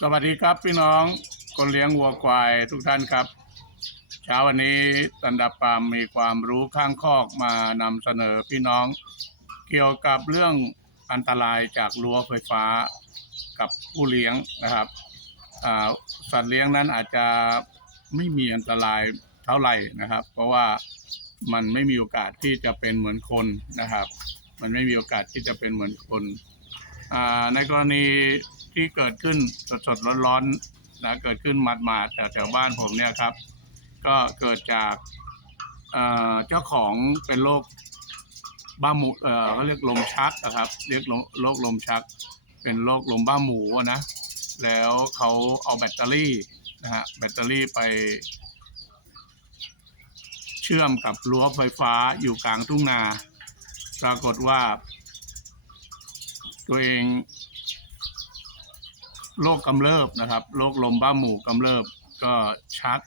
สวัสดีครับพี่น้องคนเลี้ยงวัวควายทุกท่านครับ เช้าวันนี้ตันดับปามมีความรู้ข้างคอกมานำเสนอพี่น้อง เกี่ยวกับเรื่องอันตรายจากรั้วไฟฟ้ากับผู้เลี้ยงนะครับสัตว์เลี้ยงนั้นอาจจะไม่มีอันตรายเท่าไหร่นะครับ เพราะว่ามันไม่มีโอกาสที่จะเป็นเหมือนคนนะครับ มันไม่มีโอกาสที่จะเป็นเหมือนคน ในกรณีที่เกิดขึ้นสดๆร้อนๆนะเกิดขึ้นหมาดๆแถวแถวบ้านผมเนี่ยครับ ก็เกิดจากเจ้าของเป็นโรคบ้าหมูเออเขาเรียกลมชักนะครับ เรียกโรโรคลมชัก เป็นโรคลมบ้าหมูนะ แล้วเขาเอาแบตเตอรี่นะฮะแบตเตอรี่ไป เชื่อมกับรั้วไฟฟ้าอยู่กลางทุ่งนา ปรากฏว่า ตัวเองโรคกำเริบนะครับโรคลมบ้าหมู่กำเริบก็ชัก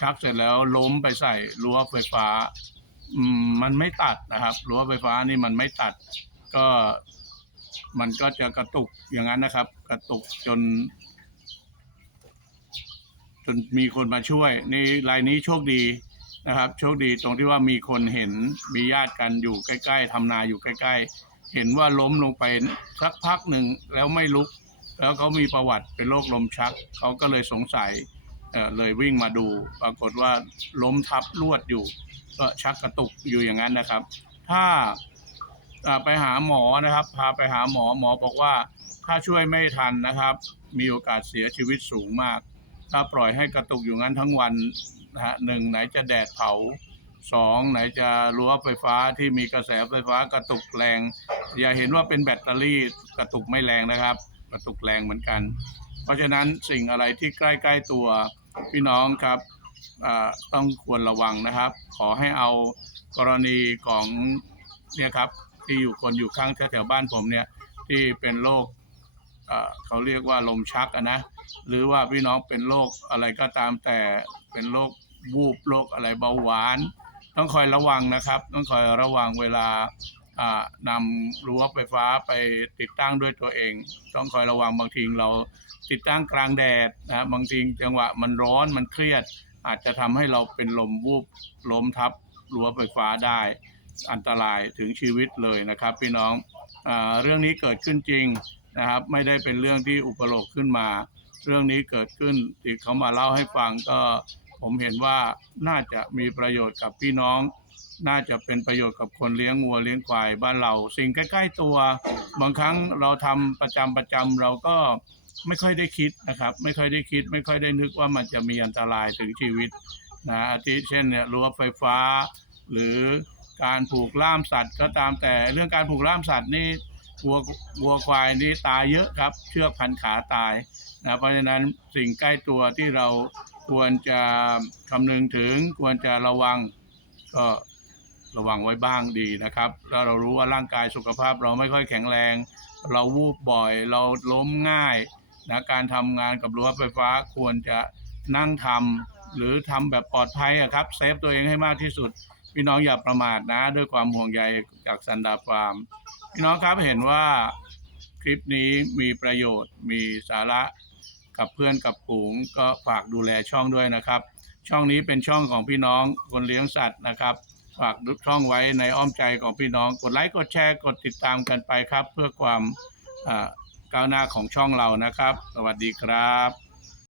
ชักเสร็จแล้วล้มไปใส่รั้วไฟฟ้ามมันไม่ตัดนะครับรั้วไฟฟ้านี่มันไม่ตัด ก็มันก็จะกระตุกอย่างนั้นนะครับ กระตุกจน จนมีคนมาช่วยในรายนี้โชคดีนะครับ โชคดีตรงที่ว่ามีคนเห็นมีญาติกันอยู่ใกล้ ๆทำนาอยู่ใกล้ ๆ เห็นว่าล้มลงไปสักพักหนึ่งแล้วไม่ลุก แล้วเขามีประวัติเป็นโรคลมชัก เขาก็เลยสงสัยเอ่อเลยวิ่งมาดู ปรากฏว่าล้มทับลวดอยู่ ก็ชักกระตุกอยู่อย่างนั้นนะครับ ถ้าอ่าไปหาหมอนะครับ พาไปหาหมอหมอบอกว่าถ้าช่วยไม่ทันนะครับ มีโอกาสเสียชีวิตสูงมาก ถ้าปล่อยให้กระตุกอยู่งั้นทั้งวันนะฮะหนึ่งไหนจะแดดเผา สองไหนจะรั้วไฟฟ้าที่มีกระแสไฟฟ้ากระตุกแรง อย่าเห็นว่าเป็นแบตเตอรี่กระตุกไม่แรงนะครับ กระตุกแรงเหมือนกัน เพราะฉะนั้นสิ่งอะไรที่ใกล้ ๆ ตัวพี่น้องครับต้องควรระวังนะครับ ขอให้เอากรณีของเนี่ยครับที่อยู่คนอยู่ข้างแถวๆบ้านผมเนี่ยที่เป็นโรคเขาเรียกว่าลมชักนะหรือว่าพี่น้องเป็นโรคอะไรก็ตามแต่เป็นโรควูบโรคอะไรเบาหวาน ต้องคอยระวังนะครับ ต้องคอยระวังเวลาอ่านำรั้วไฟฟ้าไปติดตั้งด้วยตัวเอง ต้องคอยระวังบางทีเราติดตั้งกลางแดดนะบางทีจังหวะมันร้อนมันเครียด อาจจะทำให้เราเป็นลมวูบล้มทับรั้วไฟฟ้าได้อันตรายถึงชีวิตเลยนะครับ พี่น้องอเรื่องนี้เกิดขึ้นจริงนะครับ ไม่ได้เป็นเรื่องที่อุปโลกขึ้นมา เรื่องนี้เกิดขึ้นที่เขามาเล่าให้ฟังก็ ผมเห็นว่าน่าจะมีประโยชน์กับพี่น้อง น่าจะเป็นประโยชน์กับคนเลี้ยงวัวเลี้ยงควายบ้านเรา สิ่งใกล้ ๆ ตัว บางครั้งเราทำประจำประจำเราก็ไม่ค่อยได้คิดนะครับ ไม่ค่อยได้คิด ไม่ค่อยได้นึกว่ามันจะมีอันตรายถึงชีวิตนะอาทิเช่นเนี่ยรั้วไฟฟ้า หรือการผูกล่ามสัตว์ก็ตามแต่เรื่องการผูกล่ามสัตว์นี่วัววัวควายนี่ตายเยอะครับ เชือกพันขาตายนะเพราะฉะนั้นสิ่งใกล้ตัวที่เรา ควรจะคำนึงถึงควรจะระวังก็ระวังไว้บ้างดีนะครับถ้าเรารู้ว่าร่างกายสุขภาพเราไม่ค่อยแข็งแรง เราวูบบ่อย เราล้มง่ายนะการทำงานกับรั้วไฟฟ้าควรจะนั่งทำหรือทำแบบปลอดภัยครับเซฟตัวเองให้มากที่สุด พี่น้องอย่าประมาทนะ ด้วยความห่วงใยจากสันดาฟาร์มพี่น้องครับเห็นว่าคลิปนี้มีประโยชน์มีสาระ กับเพื่อนกับปูงก็ฝากดูแลช่องด้วยนะครับ ช่องนี้เป็นช่องของพี่น้องคนเลี้ยงสัตว์นะครับ ฝากช่องไว้ในอ้อมใจของพี่น้อง กดไลค์กดแชร์กดติดตามกันไปครับ เพื่อความก้าวหน้าของช่องเรานะครับ สวัสดีครับ